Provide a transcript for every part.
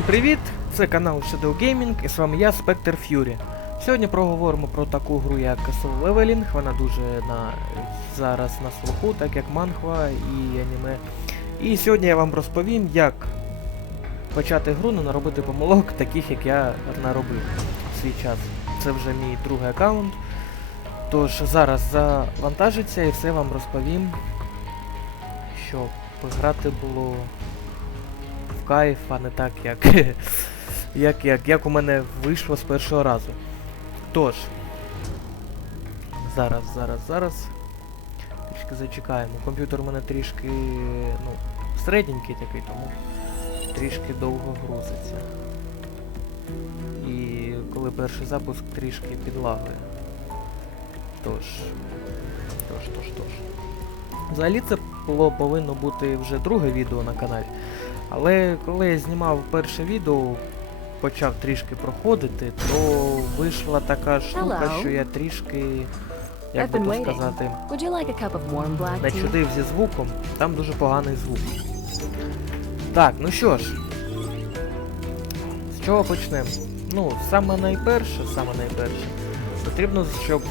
Всім привіт! Це канал Shadow Gaming і з вами я, Spectre Fury. Сьогодні проговоримо про таку гру, як Soul Leveling. Вона дуже на, зараз на слуху, так як манхва і аніме. І сьогодні я вам розповім, як почати гру, не наробити помилок, таких як я наробив в свій час. Це вже мій другий аккаунт. Тож зараз завантажиться і все вам розповім, щоб грати було кайф, а не так, як, як, як, як у мене вийшло з першого разу. Тож, зараз, зараз, зараз. Трішки зачекаємо. Комп'ютер у мене трішки, ну, середненький такий, тому трішки довго грузиться. І коли перший запуск трішки підлагує. Тож. Тож, тож, тож. Взагалі це повинно бути вже друге відео на каналі. Але коли я знімав перше відео, почав трішки проходити, то вийшла така штука, Hello. що я трішки, як би то сказати, Would you like a cup of warm black tea? начудив зі звуком, там дуже поганий звук. Так, ну що ж, з чого почнемо? Ну, саме найперше, саме найперше, потрібно, щоб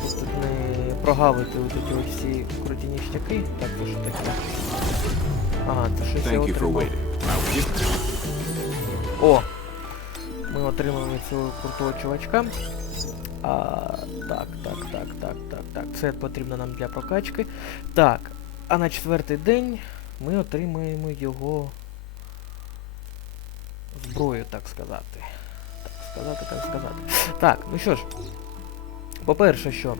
не прогавити от ці ось всі круті ніштяки. Так, що таке? Ага, це щось я отримав. О! Ми отримали цього крутого чувачка. А, так, так, так, так, так, так. Це потрібно нам для прокачки. Так, а на четвертий день ми отримаємо його зброю, так сказати. Так сказати, так сказати. Так, ну що ж. По-перше, що?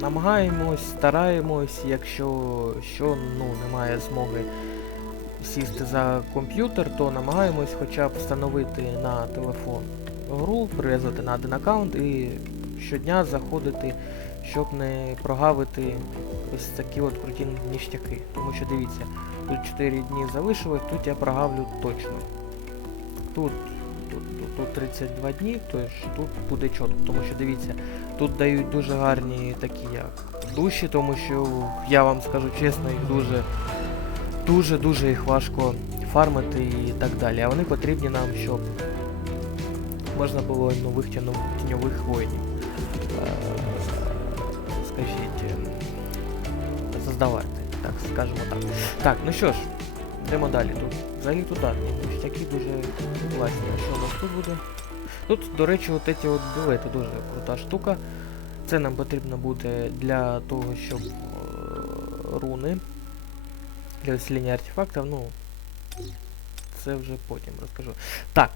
Намагаємось, стараємось, якщо що, ну, немає змоги сісти за комп'ютер, то намагаємось хоча б встановити на телефон гру, прив'язати на один аккаунт і щодня заходити, щоб не прогавити ось такі от круті ніштяки. Тому що дивіться, тут 4 дні залишилось, тут я прогавлю точно. Тут, тут, тут, тут 32 дні, тож тут буде чітко, тому що дивіться, тут дають дуже гарні такі як душі, тому що я вам скажу чесно, їх дуже дуже-дуже їх важко фармити і так далі. А вони потрібні нам, щоб можна було нових тіньових воїнів. е, Скажіть, создавати, так скажемо так. Так, ну що ж, йдемо далі. Тут взагалі туди. Ніштяки дуже класні. А що у нас тут буде? Тут, до речі, от ці от білети дуже крута штука. Це нам потрібно буде для того, щоб е, руни для усилення артефактів, ну, це вже потім розкажу. Так,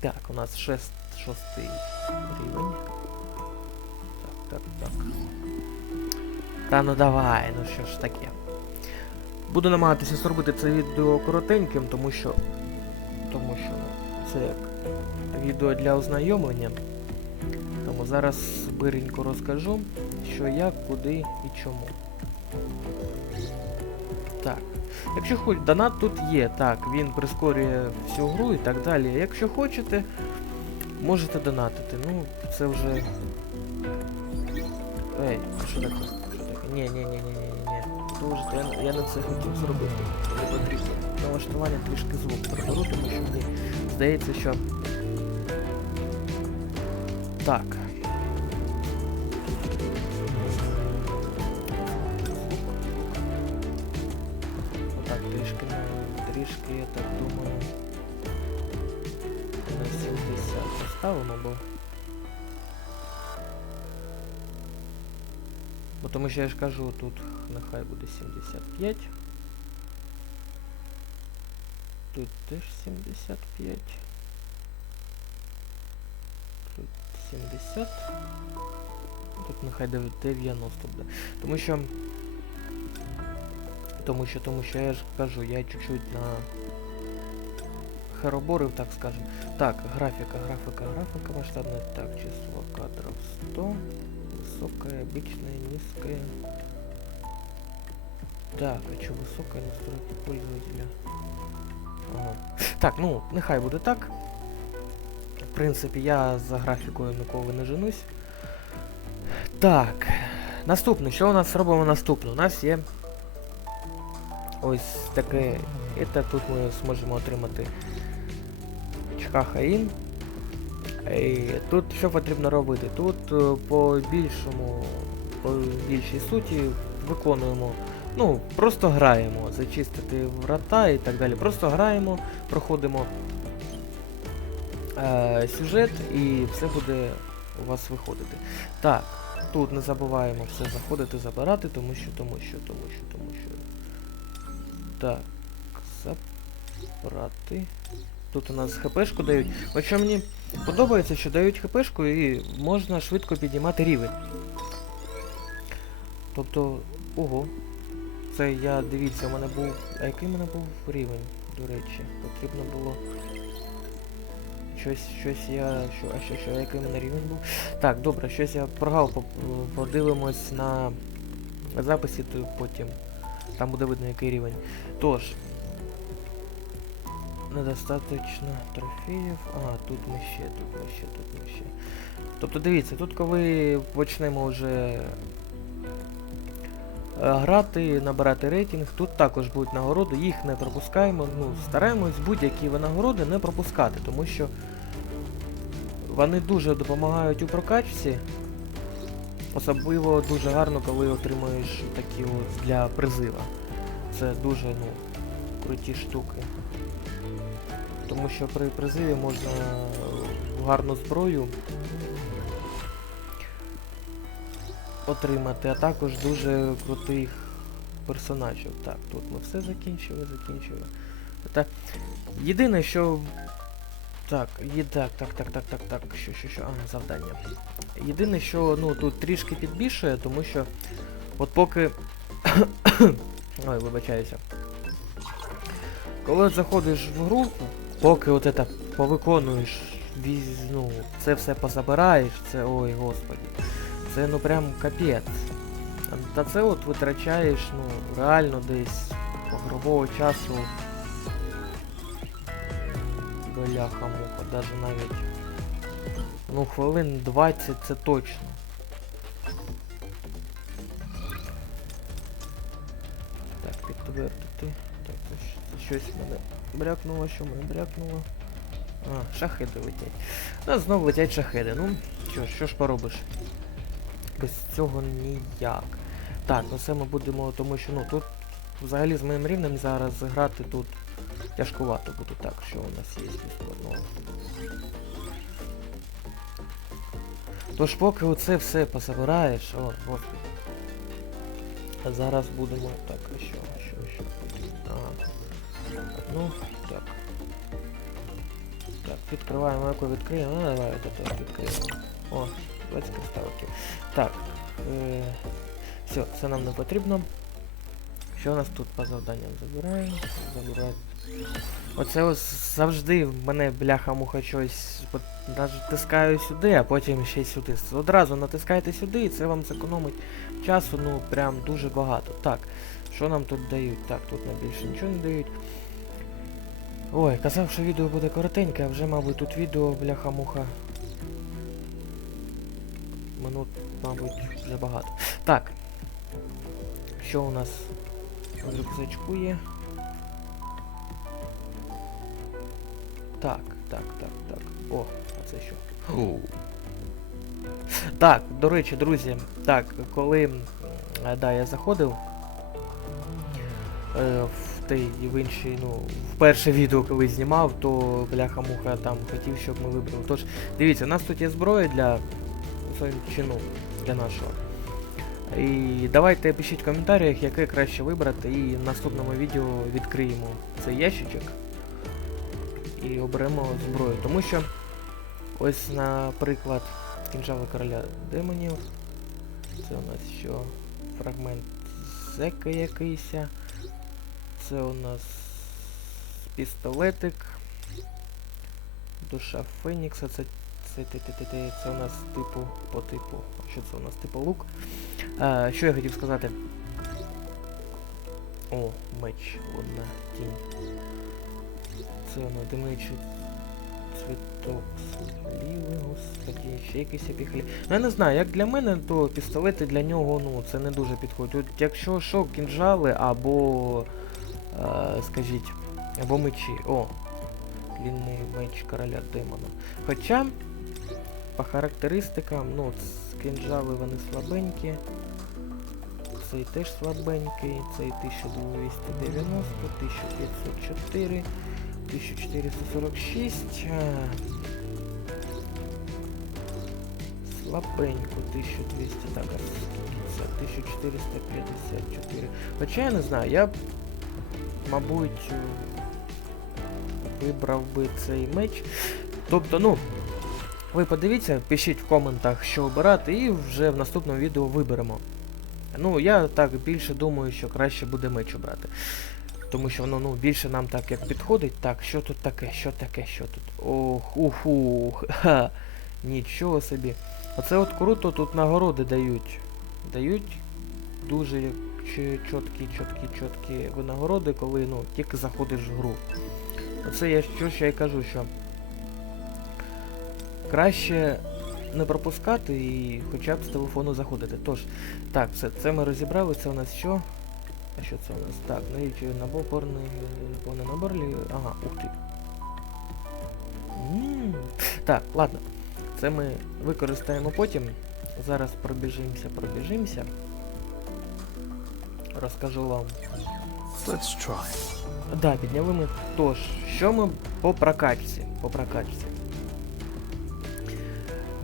так, у нас шест, шостий рівень. Так, так, так. Та ну давай, ну що ж таке. Буду намагатися зробити це відео коротеньким, тому що. Тому що це відео для ознайомлення. Тому зараз биренько розкажу, що як, куди і чому. Так. Якщо хоч донат тут є, так, він прискорює всю гру і так далі. Якщо хочете, можете донатити. Ну, це вже. Ей, що таке? Що таке? Ні, ні, ні, ні, ні, ні. Дуже, я, я не це хотів зробити. Не потрібно. Налаштування трішки звук приберу, тому що мені здається, що. Так. На трішки, я так думаю. На 70 поставимо, бо. Бо тому що я ж кажу, тут нехай буде 75. Тут теж 75. Тут 70. Тут нехай дев- 90 буде. Тому що. Тому що, тому що я ж кажу, я чуть-чуть на хероборив, так скажем. Так, графика, графика, графика масштабная. Так, число кадров 100. Высокая, обычная, низкая. Так, а что высокая настройки пользователя? Ага. Так, ну, нехай буде так. В принципі, я за графікою ніколи не женусь. Так. Наступне, що у нас робимо наступне? У нас є ось таке. І тут ми зможемо отримати чхахаїн. І тут що потрібно робити? Тут е, по більшому, по більшій суті виконуємо. Ну, просто граємо, зачистити врата і так далі. Просто граємо, проходимо е, сюжет і все буде у вас виходити. Так, тут не забуваємо все заходити, забирати, тому що, тому що, тому що, тому. Так, забрати. Тут у нас хпшку дають. Що мені подобається, що дають хпшку і можна швидко піднімати рівень. Тобто, ого. Це я, дивіться, у мене був. А який у мене був рівень, до речі? Потрібно було. Щось, щось я. Що, а що, що, який у мене рівень був? Так, добре, щось я прогав, подивимось на записі, то потім. Там буде видно, який рівень. Тож. Недостаточно трофеїв. Ага, тут ми ще, тут ми ще, тут ми ще. Тобто дивіться, тут коли почнемо вже е, грати, набирати рейтинг, тут також будуть нагороди, їх не пропускаємо. Ну, стараємось будь-які винагороди не пропускати, тому що вони дуже допомагають у прокачці. Особливо дуже гарно, коли отримуєш такі от для призива. Це дуже, ну, круті штуки. Тому що при призиві можна гарну зброю отримати, а також дуже крутих персонажів. Так, тут ми все закінчили, закінчили. Та єдине, що. Так, є, так, так, так, так, так, що, що, що, а, завдання. Єдине, що ну тут трішки підбільшує, тому що от поки. Ой, вибачаюся. Коли заходиш в гру, поки от это повиконуєш, віз, ну, це все позабираєш, це ой господи. Це ну прям капець. Та це от витрачаєш, ну, реально десь ігрового часу. Бляха муха, даже навіть. Ну, хвилин 20 це точно. Так, підтвердити. Так, це, щ- щось мене брякнуло, що мене брякнуло. А, шахеди летять. Ну, знов летять шахеди. Ну, що що ж поробиш? Без цього ніяк. Так, ну це ми будемо, тому що ну тут взагалі з моїм рівнем зараз грати тут тяжкувато буде. Так, що у нас є складного. Тож поки оце все позабираєш, о, господи. А зараз будемо. Так, а що, що, що? Ага. Ну, так. Так, відкриваємо, яку відкриємо. Ну, давай, це теж відкриємо. О, 20 кристаликів. Так. Е, все, це нам не потрібно. Що у нас тут по завданням забираємо? Забираємо. Оце завжди в мене бляха-муха щось натискаю сюди, а потім ще сюди. Одразу натискайте сюди і це вам зекономить часу, ну прям дуже багато. Так, що нам тут дають? Так, тут нам більше нічого не дають. Ой, казав, що відео буде коротеньке, а вже, мабуть, тут відео бляха-муха. Минут, мабуть, вже багато. Так. Що у нас в рюкзачку є? Так, так, так, так. О, а це що? Так, до речі, друзі, так, коли да, я заходив е, в той в інший, ну, в перше відео, коли знімав, то бляха-муха там хотів, щоб ми вибрали. Тож, дивіться, у нас тут є зброя для чину, для нашого. І давайте пишіть в коментарях, яке краще вибрати, і в наступному відео відкриємо цей ящичок і оберемо зброю. Тому що ось, наприклад, кінжали короля демонів. Це у нас що? Фрагмент зека якийсь. Це у нас пістолетик. Душа Фенікса, це це, це у нас типу по типу. Що це у нас типу лук? А, що я хотів сказати? О, меч, одна тінь. Це воно димичий цвіток сліви, господі, ще якийсь епіхлі. Ну я не знаю, як для мене, то пістолети для нього, ну, це не дуже підходить. От якщо що, кінжали або е, скажіть, або мечі. О, длинний меч короля демона. Хоча, по характеристикам, ну, кинжали вони слабенькі. Цей теж слабенький, цей 1290, 1504, 1446. Слабенько, 1200, так, а скільки це? 1454. Хоча я не знаю, я б, мабуть, вибрав би цей меч. Тобто, ну, ви подивіться, пишіть в коментах, що обирати, і вже в наступному відео виберемо. Ну, я так більше думаю, що краще буде меч обрати. Тому що воно ну, більше нам так як підходить. Так, що тут таке, що таке, що тут? Ох, уху, ха, нічого собі. Оце от круто, тут нагороди дають. Дають дуже чіткі, чіткі, чіткі винагороди, коли ну, тільки заходиш в гру. Оце я що ж я кажу, що краще не пропускати і хоча б з телефону заходити. Тож, так, все, це ми розібрали, це у нас що? А що це у нас? Так, навіщо набор, порний, повний набор, ага, ух ти. М, Так, ладно. Це ми використаємо потім. Зараз пробіжимося, пробіжимося. Розкажу вам. Let's try. Да, підняли ми. Тож, що ми по прокачці? По прокачці.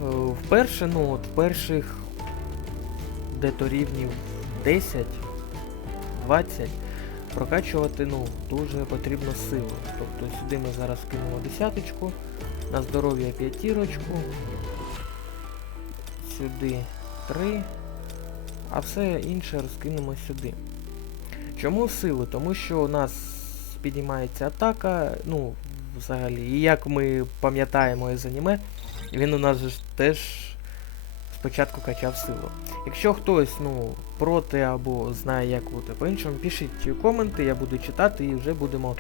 Е, Вперше, ну, от перших де-то рівнів 10, 20 прокачувати, ну, дуже потрібно силу. Тобто сюди ми зараз кинемо десяточку, на здоров'я п'ятірочку, сюди 3, а все інше розкинемо сюди. Чому сили? Тому що у нас піднімається атака, ну, взагалі, і як ми пам'ятаємо із аніме, він у нас же теж спочатку качав силу. Якщо хтось, ну, проти або знає, як бути по-іншому, пишіть коменти, я буду читати і вже будемо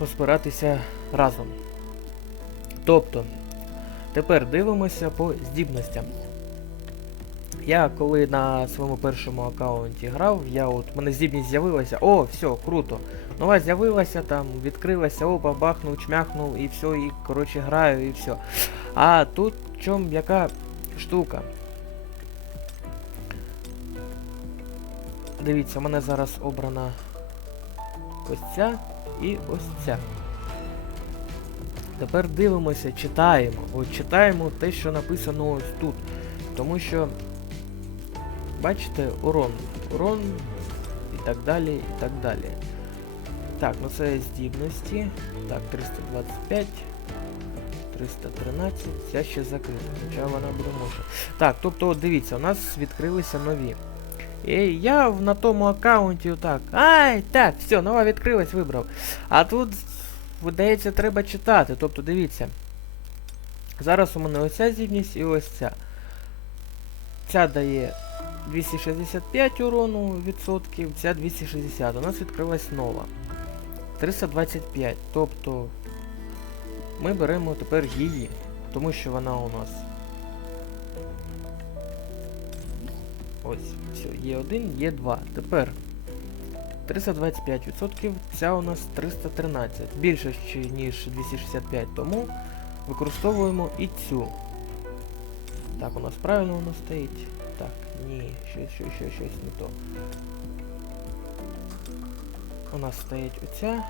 розбиратися разом. Тобто, тепер дивимося по здібностям. Я коли на своєму першому аккаунті грав, я от мене здібність з'явилася, о, все, круто. Нова з'явилася, там, відкрилася, опа, бахнув, чмяхнув і все, і коротше граю, і все. А тут в чому яка штука. Дивіться, в мене зараз обрана ось ця і ось ця. Тепер дивимося, читаємо. От читаємо те, що написано ось тут. Тому що, бачите, урон, урон і так далі, і так далі. Так, ну це здібності. Так, 325. 313, ця ще закрита, хоча вона буде може. Так, тобто, дивіться, у нас відкрилися нові. І я на тому аккаунті отак. Ай, так, все, нова відкрилась, вибрав. А тут, видається, треба читати. Тобто, дивіться. Зараз у мене ось ця здібність і ось ця. Ця дає 265 урону відсотків, ця 260. У нас відкрилась нова. 325. Тобто ми беремо тепер її, тому що вона у нас. Ось, все, є 1, є 2. Тепер 325%, ця у нас 313. Більше ніж 265, тому використовуємо і цю. Так, у нас правильно воно стоїть. Ні, щось, щось, щось, щось не то. У нас стоїть оця.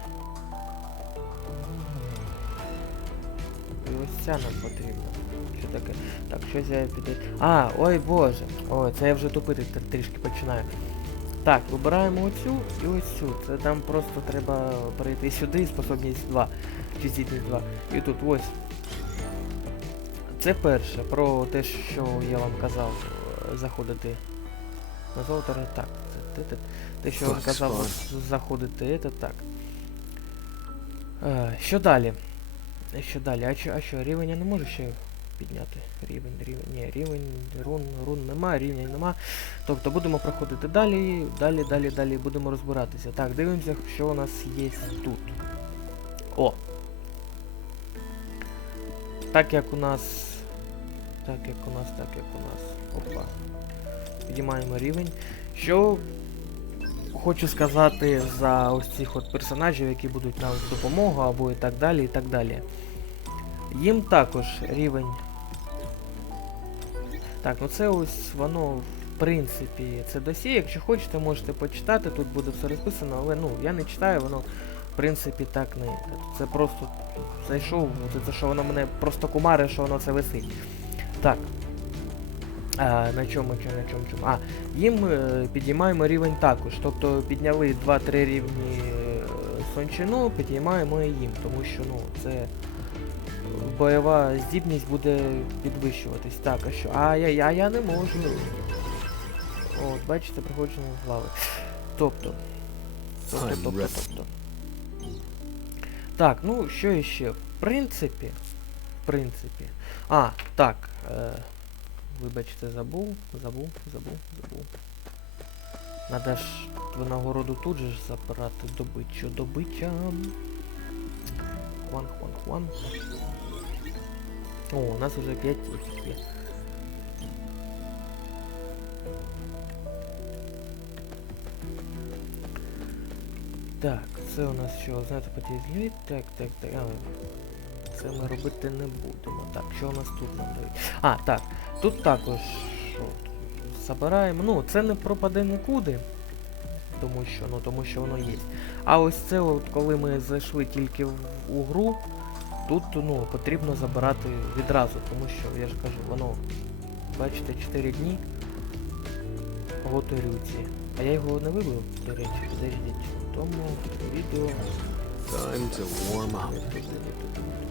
І ось ця нам потрібна. Що таке? Так, щось я піде. А, ой боже. Ой, це я вже тупити трішки починаю. Так, вибираємо оцю і ось цю. Це нам просто треба перейти сюди, способність 2. Чи здібність 2. І тут ось. Це перше, про те, що я вам казав, заходити на золото. Так, це те, те, те, що вам казав, заходити, це так. Е, що далі? Що далі? А що, а що, рівень я не можу ще підняти? Рівень, рівень, ні, рівень, рун, рун нема, рівня нема. Тобто будемо проходити далі, далі, далі, далі будемо розбиратися. Так, дивимося, що у нас є тут. О! Так як у нас. Так як у нас, так як у нас. Опа. Підіймаємо рівень. Що хочу сказати за ось цих от персонажів, які будуть нам в допомогу або і так далі, і так далі. Їм також рівень. Так, ну це ось воно, в принципі, це досі. Якщо хочете, можете почитати, тут буде все розписано, але ну, я не читаю, воно, в принципі, так не. Це просто зайшов, це, це що воно мене просто кумари, що воно це висить. Так. А, на чому, чому, на чому, чому? А, їм е, підіймаємо рівень також. Тобто підняли 2-3 рівні е, сончину, підіймаємо і їм, тому що ну, це бойова здібність буде підвищуватись. Так, а що? А я, я, я не можу. От, бачите, проходження глави. Тобто. Тобто, тобто, тобто. Так, ну що іще? В принципі. В принципі. А, так. Е, вибачте, забув, забув, забув, забув. Надо ж винагороду тут же забрати добичу, добича. Хван, хван, хван. О, у нас вже 5 їх є. Так, це у нас що? Знаєте, поділі. Так, так, так. А, це ми робити не будемо. Так, що у нас тут нам дають? А, так. Тут також? Забираємо. Ну, це не пропаде нікуди. Тому що, ну, тому що воно є. А ось це, от, коли ми зайшли тільки в, у гру, тут ну, потрібно забирати відразу, тому що, я ж кажу, воно, бачите, 4 дні готуються. А я його не вибив, до речі, подождіть. Тому відео. Time to warm up.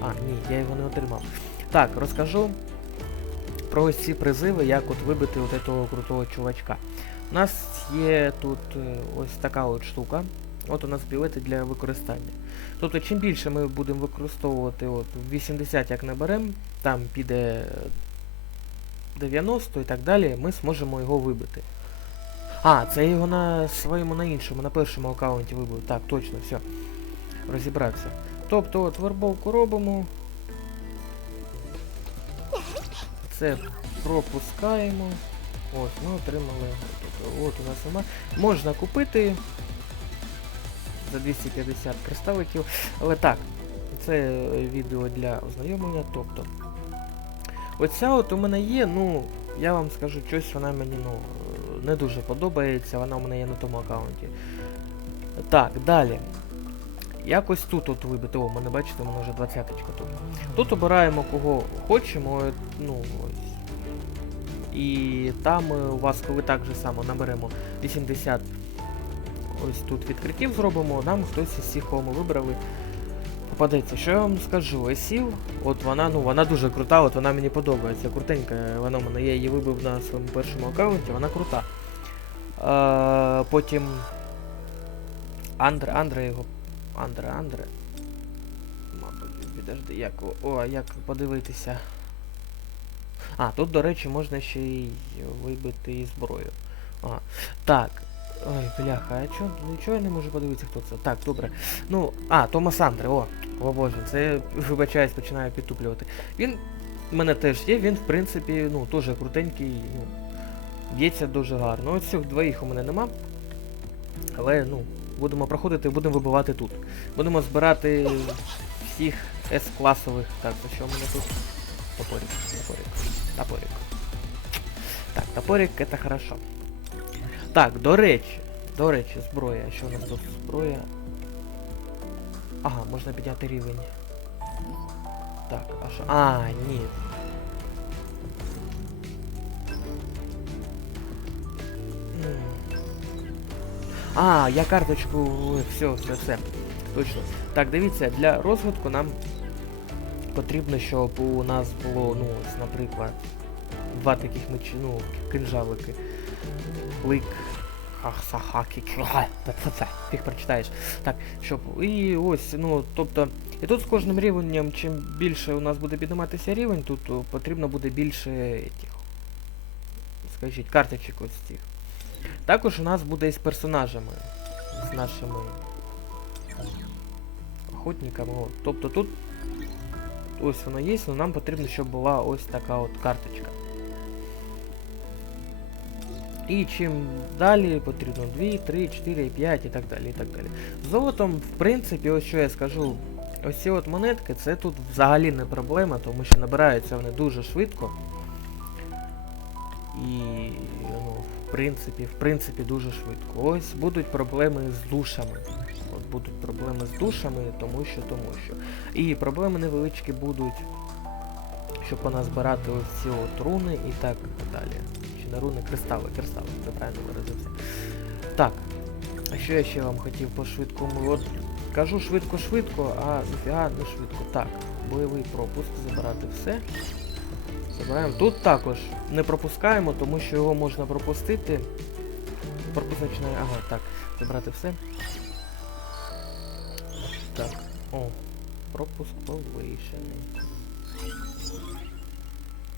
А, ні, я його не отримав. Так, розкажу про ось ці призиви, як от вибити от этого крутого чувачка. У нас є тут е, ось така от штука. От у нас білети для використання. Тобто, чим більше ми будемо використовувати от 80, як наберемо, там піде 90 і так далі, ми зможемо його вибити. А, це я його на своєму на іншому, на першому аккаунті вибив. Так, точно, все. Розібрався. Тобто от вербовку робимо. Це пропускаємо. От, ми отримали. От, у нас нема. Можна купити за 250 кристаликів. Але так, це відео для ознайомлення. Тобто. Оця от у мене є, ну, я вам скажу, щось вона мені ну, не дуже подобається, вона у мене є на тому аккаунті. Так, далі. Якось тут от вибити. О, мене бачите, у мене вже 20 тут. Тут обираємо кого хочемо. Ну, ось. І там е, у вас, коли так же само наберемо 80 ось тут відкриттів зробимо, нам хтось із всіх, кого ми вибрали, попадеться. Що я вам скажу? Есіл, от вона, ну, вона дуже крута, от вона мені подобається. Крутенька, вона мене, я її вибив на своєму першому аккаунті, вона крута. Е, потім Андре, Андре його. Андре, Андре. Мабуть, підожди, як. О, як подивитися. А, тут, до речі, можна ще й вибити зброю. А, так. Ой, бляха, а чо? Нічого я не можу подивитися, хто це. Так, добре. Ну, а, Томас Андре, о, о боже, це вибачаюсь, починаю підтуплювати. Він в мене теж є, він, в принципі, ну, теж крутенький, ну, б'ється дуже гарно. Ось цих двоїх у мене нема. Але, ну, будемо проходити, будемо вибивати тут. Будемо збирати всіх С-класових. Так, за що в мене тут? Топорик, топорик, топорик. Так, топорик это хорошо. Так, до речі, до речі, зброя. Що у нас тут зброя? Ага, можна підняти рівень. Так, а що? А, ні. М. А, я карточку. Все, все, все. Точно. Так, дивіться, для розвитку нам потрібно, щоб у нас було, ну, ось, наприклад, два таких мечі, ну, кинжалики. Лик. Хахсахакі. Це, ти їх прочитаєш. Так, щоб. І ось, ну, тобто. І тут з кожним рівнем, чим більше у нас буде підніматися рівень, тут потрібно буде більше тих. Скажіть, карточок ось цих. Також у нас буде із персонажами. З нашими охотниками. О. Тобто тут ось воно є, але нам потрібно, щоб була ось така от карточка. І чим далі потрібно 2, 3, 4, 5 і так далі. і так далі. Золотом, в принципі, ось що я скажу, ось ці от монетки, це тут взагалі не проблема, тому що набираються вони дуже швидко. І, ну, в принципі, в принципі, дуже швидко. Ось будуть проблеми з душами. От будуть проблеми з душами, тому що, тому що. І проблеми невеличкі будуть, щоб вона збирати ось ці от руни і так далі. Чи не руни, кристали, кристали, це правильно виразився. Так. А що я ще вам хотів по швидкому? От кажу швидко-швидко, а ніфіга не швидко. Так, бойовий пропуск, забирати все. Забираємо. Тут також не пропускаємо, тому що його можна пропустити. Пропуск. Ага, так. Забрати все. Так. О. Пропуск повишений.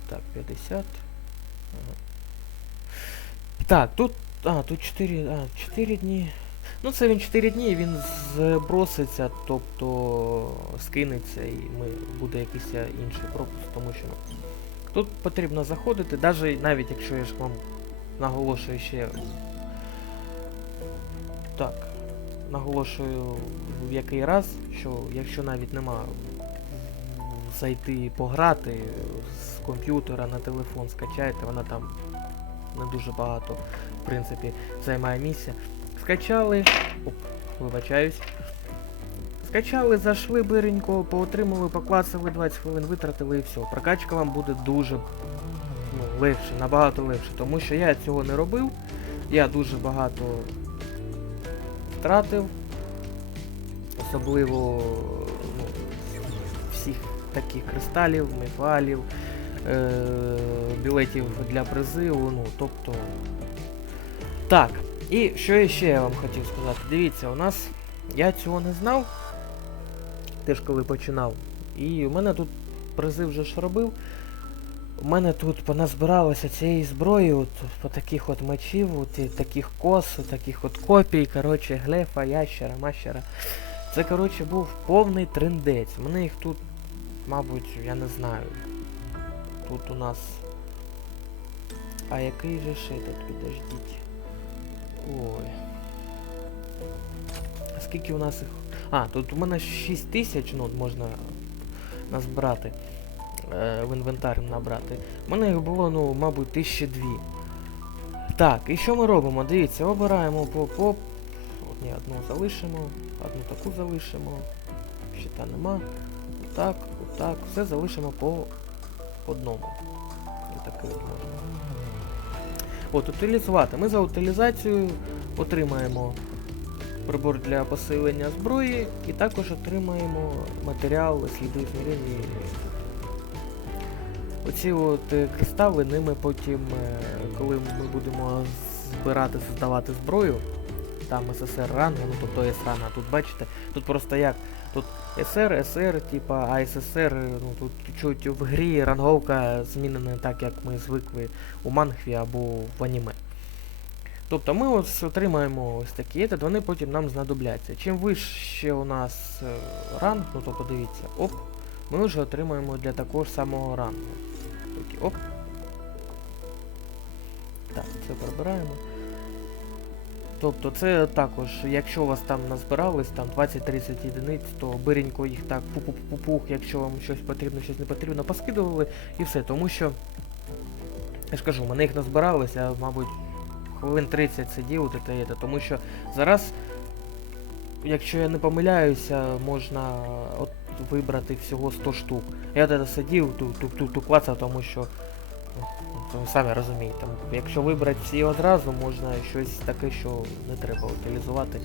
Так, 50. Ага. Так, тут. А, тут 4. А, 4 дні. Ну це він 4 дні, він зброситься, тобто скинеться і ми буде якийсь інший пропуск, тому що Тут потрібно заходити, даже, навіть якщо я ж вам наголошую ще. Так. Наголошую в який раз, що якщо навіть нема зайти пограти з комп'ютера на телефон скачайте, вона там не дуже багато, в принципі, займає місця. Скачали. Оп, вибачаюсь. Скачали, зайшли биренько, поотримали, поклацали 20 хвилин, витратили і все. Прокачка вам буде дуже ну, легше, набагато легше, тому що я цього не робив. Я дуже багато втратив. Особливо ну, всіх таких кристалів, мефалів, е- білетів для призиву, ну, тобто. Так, і що ще я вам хотів сказати? Дивіться, у нас. Я цього не знав теж коли починав. І у мене тут призив вже ж робив. У мене тут поназбиралося цієї зброї, от по таких от мечів, от таких кос, таких от копій, коротше, глефа, ящера, мащера. Це, коротше, був повний трендець. Мене їх тут, мабуть, я не знаю. Тут у нас. А який же ще тут, підождіть. Ой. А скільки у нас їх а, тут у мене 6 тисяч ну, можна назбирати. Е, в інвентар набрати. У мене їх було, ну, мабуть, 1002. Так, і що ми робимо? Дивіться, обираємо по по. Ні, одну залишимо, одну таку залишимо. Щита нема. Отак, отак. Все залишимо по одному. Отакий от можна. От, утилізувати. Ми за утилізацію отримаємо прибор для посилення зброї і також отримаємо матеріал сліди зміряння. Оці от е, кристали, ними потім, е, коли ми будемо збирати, создавати зброю, там ССР ранга, ну тобто СРАН, а тут бачите, тут просто як, тут СР, СР, типа, а ССР, ну тут чуть в грі ранговка змінена так, як ми звикли у мангві або в аніме. Тобто ми ось отримаємо ось такі етат, вони потім нам знадобляться. Чим вище у нас е, ранг, ну тобто дивіться, оп, ми вже отримаємо для такого самого рангу. Такі, оп. Так, це прибираємо. Тобто це також, якщо у вас там назбирались там 20-30 єдиниць, то биренько їх так пу-пу-пу-пух, якщо вам щось потрібно, щось не потрібно, поскидували і все. Тому що, я ж кажу, мене їх назбиралося, мабуть, хвилин 30 сидів, це, це, тому що зараз, якщо я не помиляюся, можна от вибрати всього 100 штук. Я тоді сидів, ту, ту, ту, ту клацав, тому що, ну, ви самі розумієте, якщо вибрати всі одразу, можна щось таке, що не треба утилізувати.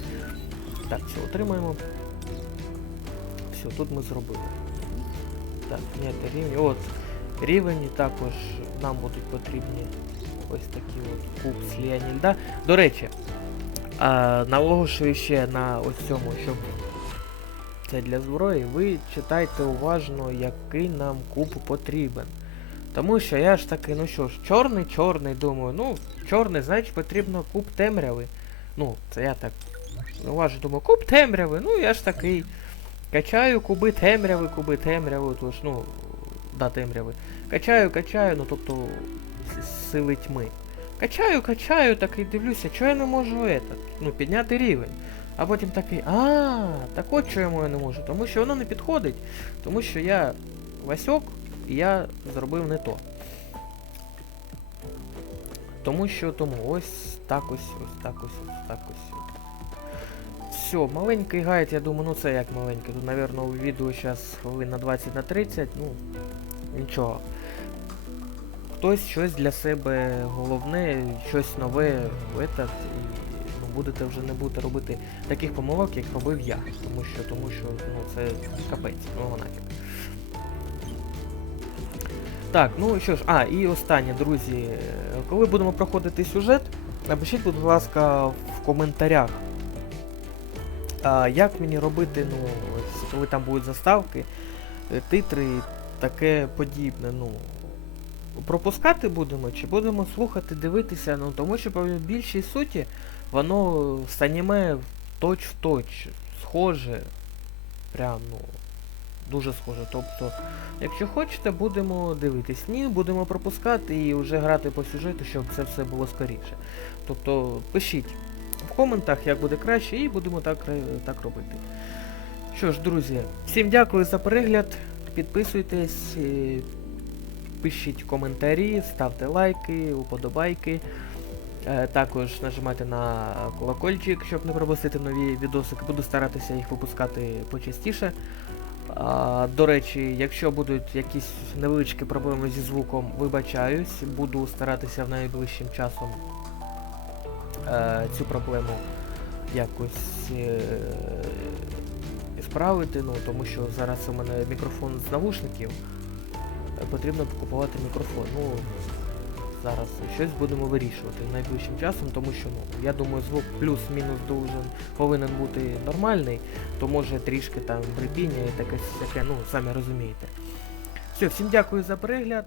Так, все, отримаємо. Все, тут ми зробили. Так, ні, рівень. От, рівень також нам будуть потрібні ось такі от куб сліяння льда. До речі, наголошую ще на ось цьому, щоб це для зброї, ви читайте уважно, який нам куб потрібен. Тому що я ж таки, ну що ж, чорний, чорний, думаю, ну, чорний, значить потрібно куб темряви. Ну, це я так уважно думаю, куб темряви, ну я ж такий. Качаю куби темряви, куби темряви, тож, ну, да, темряви. Качаю, качаю, ну тобто сили тьми. Качаю, качаю, такий дивлюся, чого я не можу этот, ну, підняти рівень. А потім такий, а, так от чому я не можу. Тому що воно не підходить, тому що я Васьок, і я зробив не то. Тому що тому ось так ось, ось так ось, ось так ось. Все, маленький гайд, я думаю, ну це як маленький. Тут, напевно, у відео зараз хвилин на 20 на 30, ну, нічого. Хтось щось для себе головне, щось нове в і ну, будете вже не будете робити таких помилок, як робив я. Тому що, тому що ну, це капець, ну нафіг. Так, ну що ж, а, і останнє, друзі. Коли будемо проходити сюжет, напишіть, будь ласка, в коментарях. А, як мені робити, ну, коли там будуть заставки, титри і таке подібне, ну. Пропускати будемо, чи будемо слухати, дивитися, ну тому що по більшій суті воно з аніме точ в точ, схоже, прям, ну, дуже схоже. Тобто, якщо хочете, будемо дивитись. Ні, будемо пропускати і вже грати по сюжету, щоб це все було скоріше. Тобто, пишіть в коментах, як буде краще, і будемо так, так робити. Що ж, друзі, всім дякую за перегляд. Підписуйтесь, е, пишіть коментарі, ставте лайки, уподобайки. Е, Також нажимайте на колокольчик, щоб не пропустити нові відосики. Буду старатися їх випускати почастіше. До речі, якщо будуть якісь невеличкі проблеми зі звуком, вибачаюсь, буду старатися в найближчим часом е, цю проблему якось е, справити, ну тому що зараз у мене мікрофон з навушників. Потрібно купувати мікрофон. Ну, зараз щось будемо вирішувати найближчим часом, тому що ну, я думаю, звук плюс-мінус повинен бути нормальний, то може трішки там брипіння і таке таке, ну, самі розумієте. Все, всім дякую за перегляд.